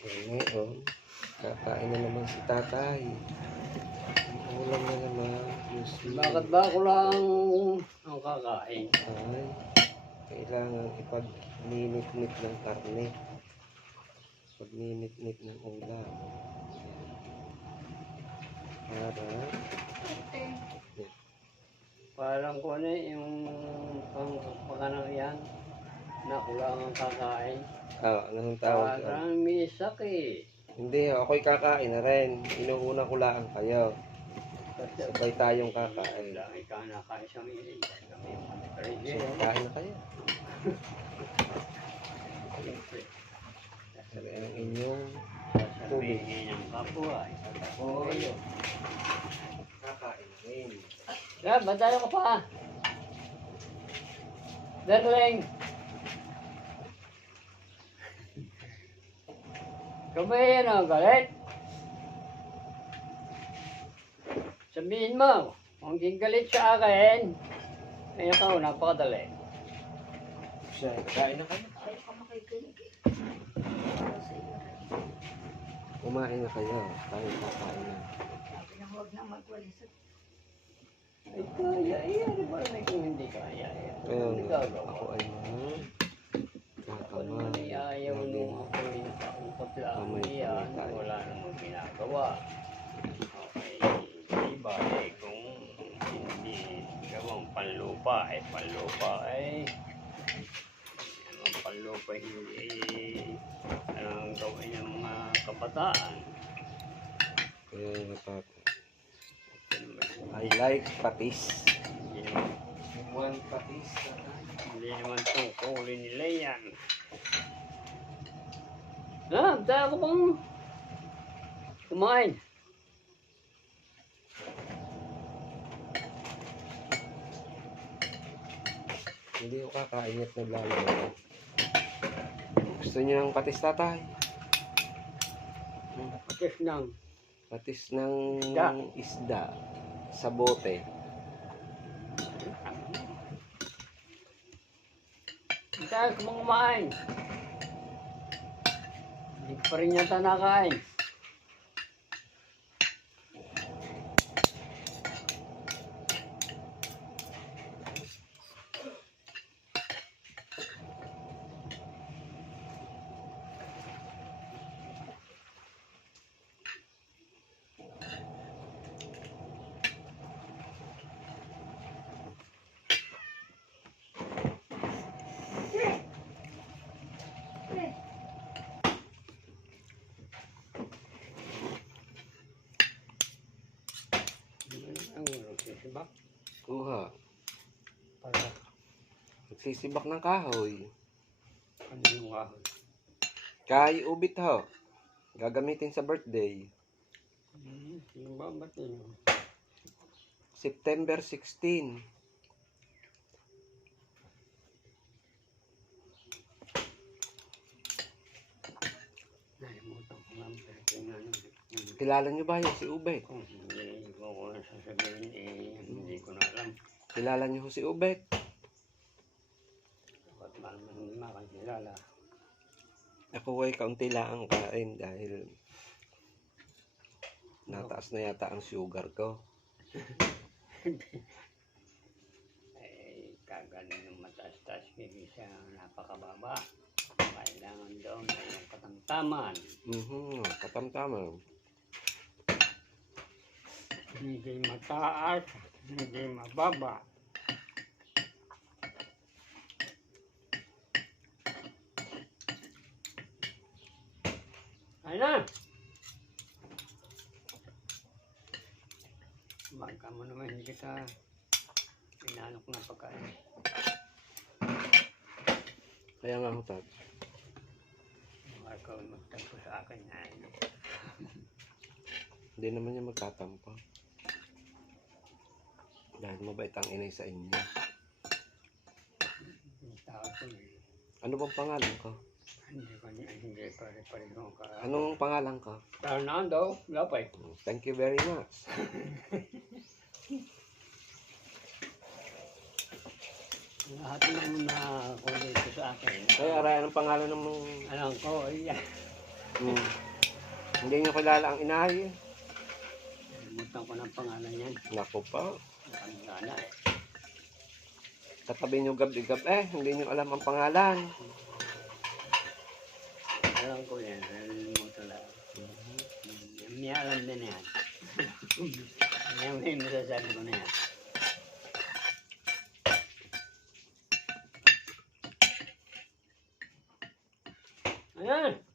Ngayon, kakain na naman si tatay. Ang ulam na naman, usually, Bakit ba ako lang ang kakain? ay kailangan ipag-ninit-nit ng karne. Pag-ninit-nit ng ulam. Para, Parang ko na yung pangkakanang yan na ako lang ang kakain. anong tawag doon? Parang misak eh. Hindi, ako'y kakain na rin. Inuuna ko lang kayo. Kasi Sabay tayong kakain. dahil ka nakain siyang ilig. Kami So, kain na kayo. Sabi ang inyong tubig. Sabihin ng kapwa. Oo, yun. Kakain na rin. Yan, bantayan ko pa. Darling. Kamay yan ang galit. Sabihin mo, kung hindi galit sa akin, ay ikaw, napakadali. Siya, kain na kayo. Ayaw ka makikinig eh. Sa iyo rin. Kumain na kayo. Tayo kakain na. Sabi na huwag na magwalis at Ay, kaya, ano ba na kung hindi kaya? Ayun, Hindi gagawa. ako ay Ako naman ay ayaw nung ako yung pakupot lang yan, wala namang ginagawa. Okay, iba eh, kung hindi gawang panlupa ang panlupa hindi anong gawin ng mga kabataan. Kaya natako. I like patis. One patis. Hindi naman tungkulin nila yan. Tayo ko pang kumain. Hindi ko kakain at naglalaro. Gusto niyo ng patis, tatay? Patis ng Patis ng Isda. isda sa bote. tayo ko pang kumain. Hindi pa rin yata nakain. Ang nagsisibak Kuha. para Nagsisibak ng kahoy. ano yung kahoy. Kay ubit ho. Gagamitin sa birthday. Yung ba ba't yun? September 16. Nalimutan ko nga pero tingnan Kilala niyo ba yun si Ubek? kung hindi ko na sasabihin hindi ko na alam. Kilala niyo ho si Ubek? Ba't man hindi makakilala. Ako ay kaunti lang ang kain dahil nataas na yata ang sugar ko. Eh, kagaling ng mataas-taas hindi siya napakababa. Kailangan daw na yung katamtaman. Katamtaman. Hindi mataas, hindi mababa. Ayun na! Baka mo naman hindi kita pinanok na pagkain. Kaya nga ho, Tat. Baka magtampo sa akin na Hindi naman niya magtatampo. Dahil mabait ang inay sa inyo. yung tao ko eh. Ano bang pangalan ko? Hindi pare-pareho ka. Anong pangalan ko? Fernando, lapay. Thank you very much. Lahat naman na kung dito sa akin. Kaya aray, anong pangalan ng Alam ko, yan. Hmm. Hindi nyo kilala ang inahay eh. Limutan ko ng pangalan yan. Naku pa. Ang eh. Katabi nyo gabi-gab hindi nyo alam ang pangalan. Alam ko yan. Nalimutan lang. May alam din yan. Yan may masasabi ko na yan. Ayan!